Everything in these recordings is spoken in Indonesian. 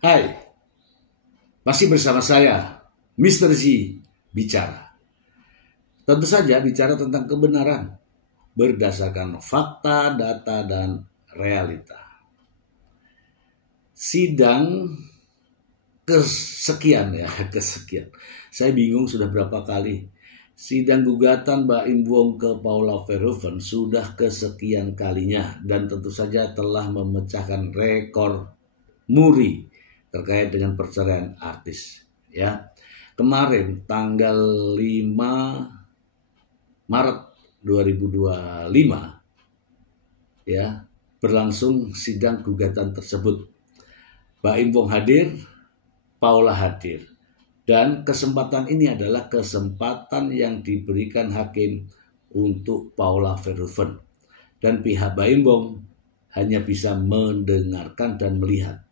Hai, masih bersama saya, Mr. Z bicara. Tentu saja bicara tentang kebenaran berdasarkan fakta, data, dan realita. Sidang kesekian. Saya bingung sudah berapa kali. Sidang gugatan Mbak Im Wong ke Paula Verhoeven sudah kesekian kalinya dan tentu saja telah memecahkan rekor muri terkait dengan perceraian artis. Ya, kemarin tanggal 5 Maret 2025 ya berlangsung sidang gugatan tersebut. Mbak Im Wong hadir, Paula hadir. Dan kesempatan ini adalah kesempatan yang diberikan hakim untuk Paula Verhoeven. Dan pihak Mbak Im Wong hanya bisa mendengarkan dan melihat.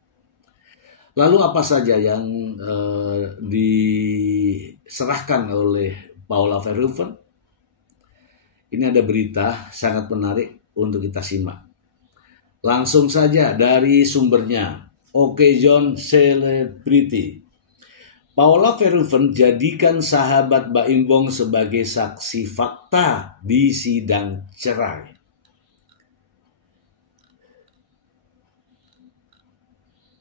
Lalu apa saja yang diserahkan oleh Paula Verhoeven? Ini ada berita sangat menarik untuk kita simak. Langsung saja dari sumbernya, Occasion Celebrity. Paula Verhoeven jadikan sahabat Mbak Im Wong sebagai saksi fakta di sidang cerai.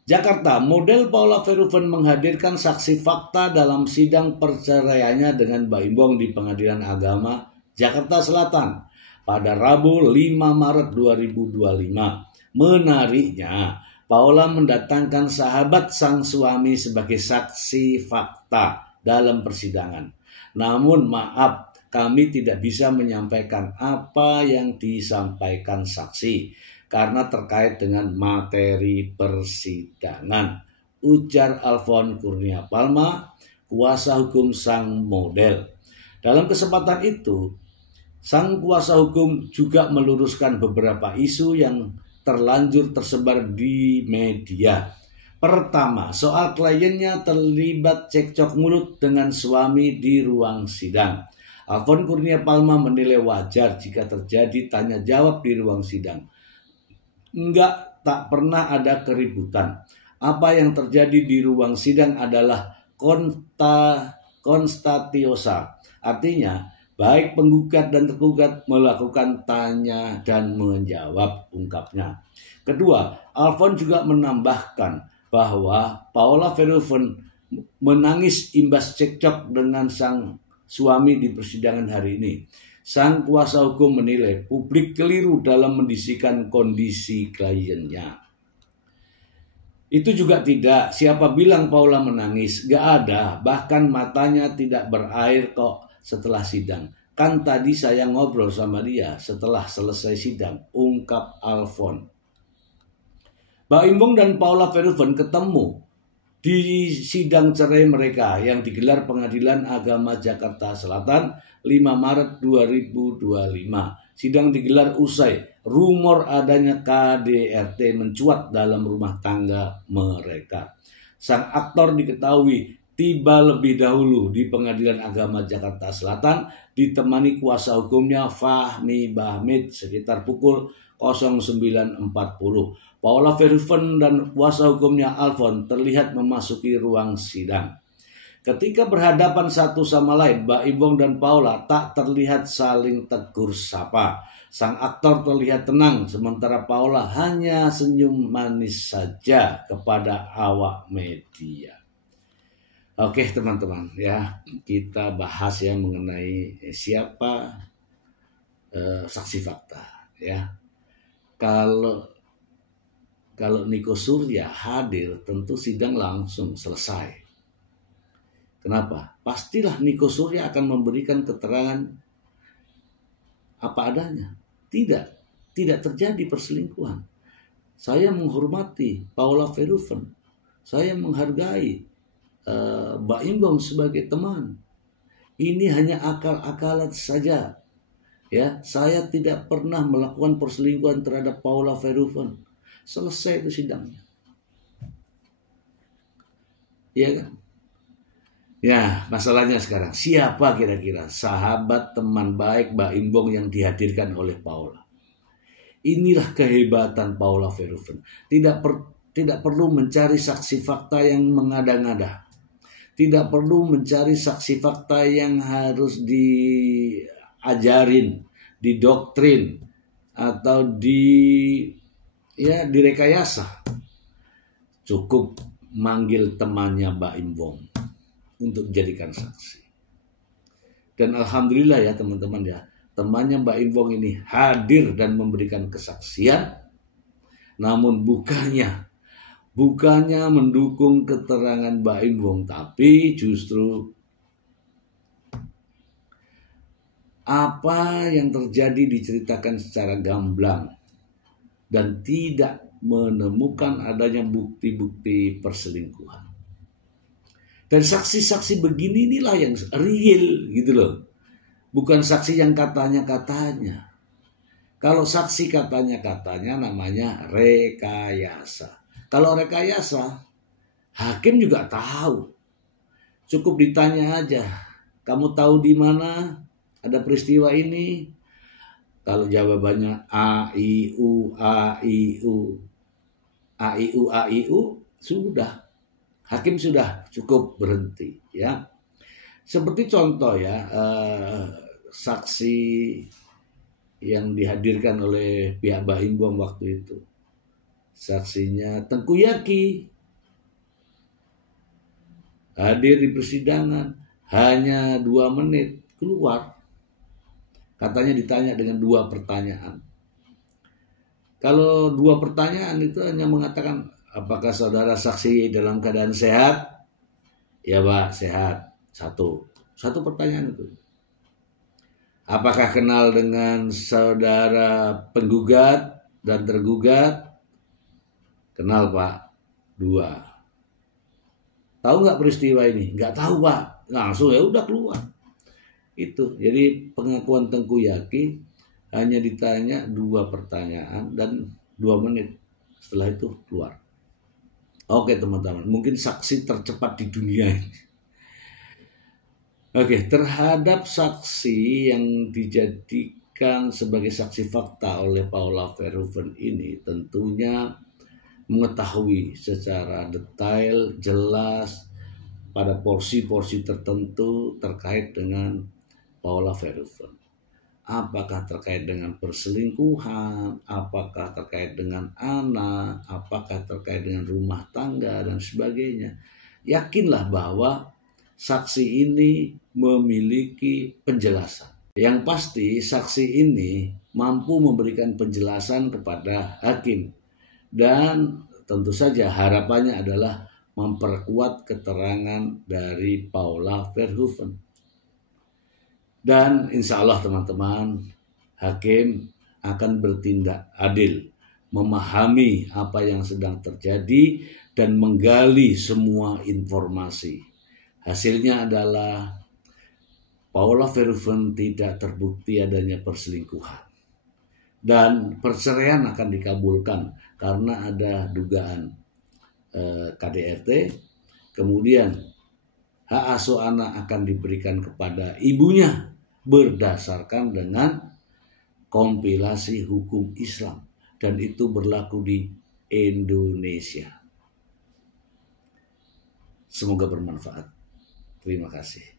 Jakarta, model Paula Verhoeven menghadirkan saksi fakta dalam sidang perceraiannya dengan Mbak Im Wong di Pengadilan Agama Jakarta Selatan pada Rabu 5 Maret 2025. Menariknya, Paula mendatangkan sahabat sang suami sebagai saksi fakta dalam persidangan. Namun maaf, kami tidak bisa menyampaikan apa yang disampaikan saksi karena terkait dengan materi persidangan, ujar Alfon Kurnia Palma, kuasa hukum sang model. Dalam kesempatan itu, sang kuasa hukum juga meluruskan beberapa isu yang terlanjur tersebar di media. Pertama, soal kliennya terlibat cekcok mulut dengan suami di ruang sidang. Alfon Kurnia Palma menilai wajar jika terjadi tanya jawab di ruang sidang. Tak pernah ada keributan. Apa yang terjadi di ruang sidang adalah konstatiosa. Artinya, baik penggugat dan tergugat melakukan tanya dan menjawab, ungkapnya. Kedua, Alfon juga menambahkan bahwa Paula Verhoeven menangis imbas cekcok dengan sang suami di persidangan hari ini. Sang kuasa hukum menilai publik keliru dalam mendiskusikan kondisi kliennya. Itu juga tidak, siapa bilang Paula menangis? Gak ada, bahkan matanya tidak berair kok. Setelah sidang, kan tadi saya ngobrol sama dia setelah selesai sidang, ungkap Alfon. Mbak Im Wong dan Paula Verhoeven ketemu di sidang cerai mereka yang digelar Pengadilan Agama Jakarta Selatan 5 Maret 2025. Sidang digelar usai rumor adanya KDRT mencuat dalam rumah tangga mereka. Sang aktor diketahui tiba lebih dahulu di Pengadilan Agama Jakarta Selatan ditemani kuasa hukumnya Fahmi Bahmid sekitar pukul 09.40. Paula Verhoeven dan kuasa hukumnya Alfon terlihat memasuki ruang sidang. Ketika berhadapan satu sama lain, Mbak Im Wong dan Paula tak terlihat saling tegur sapa. Sang aktor terlihat tenang, sementara Paula hanya senyum manis saja kepada awak media. Oke teman-teman, ya kita bahas ya mengenai siapa saksi fakta. Ya, kalau Niko Surya hadir, tentu sidang langsung selesai. Kenapa? Pastilah Niko Surya akan memberikan keterangan apa adanya. Tidak terjadi perselingkuhan. Saya menghormati Paula Verhoeven. Saya menghargai Mbak Im Wong sebagai teman. Ini hanya akal-akalan saja. Ya, saya tidak pernah melakukan perselingkuhan terhadap Paula Verhoeven. Selesai itu sidangnya. Iya kan? Ya, masalahnya sekarang siapa kira-kira sahabat teman baik Mbak Im Wong yang dihadirkan oleh Paula? Inilah kehebatan Paula Verhoeven. tidak perlu mencari saksi fakta yang mengada-ngada. Tidak perlu mencari saksi fakta yang harus diajarin, didoktrin, atau direkayasa. Cukup manggil temannya Mbak Im Wong untuk dijadikan saksi. Dan alhamdulillah ya teman-teman ya, temannya Mbak Im Wong ini hadir dan memberikan kesaksian, namun bukannya mendukung keterangan Mbak Im Wong, tapi justru apa yang terjadi diceritakan secara gamblang dan tidak menemukan adanya bukti-bukti perselingkuhan. Dan saksi-saksi begini inilah yang real gitu loh. Bukan saksi yang katanya-katanya. Kalau saksi katanya-katanya namanya rekayasa. Kalau rekayasa, hakim juga tahu. Cukup ditanya aja, kamu tahu di mana ada peristiwa ini? Kalau jawabannya A, I, U, A, I, U, A, I, U, A, I, U, sudah. Hakim sudah cukup berhenti ya. Seperti contoh ya, saksi yang dihadirkan oleh pihak Mbak Im Wong waktu itu. Saksinya Tengku Yaki hadir di persidangan hanya 2 menit keluar. Katanya ditanya dengan 2 pertanyaan. Kalau 2 pertanyaan itu hanya mengatakan, apakah saudara saksi dalam keadaan sehat? Ya Pak, sehat. Satu pertanyaan itu. Apakah kenal dengan saudara penggugat dan tergugat? Kenal Pak. 2. Tahu nggak peristiwa ini? Nggak tahu Pak. Langsung ya udah keluar. Itu. Jadi pengakuan Tengku Yaki hanya ditanya 2 pertanyaan dan 2 menit. Setelah itu keluar. Oke teman-teman, mungkin saksi tercepat di dunia ini. Oke, terhadap saksi yang dijadikan sebagai saksi fakta oleh Paula Verhoeven ini tentunya mengetahui secara detail, jelas pada porsi-porsi tertentu terkait dengan Paula Verhoeven. Apakah terkait dengan perselingkuhan, apakah terkait dengan anak, apakah terkait dengan rumah tangga dan sebagainya. Yakinlah bahwa saksi ini memiliki penjelasan. Yang pasti saksi ini mampu memberikan penjelasan kepada hakim. Dan tentu saja harapannya adalah memperkuat keterangan dari Paula Verhoeven. Dan insya Allah teman-teman, hakim akan bertindak adil, memahami apa yang sedang terjadi dan menggali semua informasi. Hasilnya adalah Paula Verhoeven tidak terbukti adanya perselingkuhan. Dan perceraian akan dikabulkan karena ada dugaan KDRT. Kemudian hak asuh anak akan diberikan kepada ibunya berdasarkan dengan kompilasi hukum Islam. Dan itu berlaku di Indonesia. Semoga bermanfaat. Terima kasih.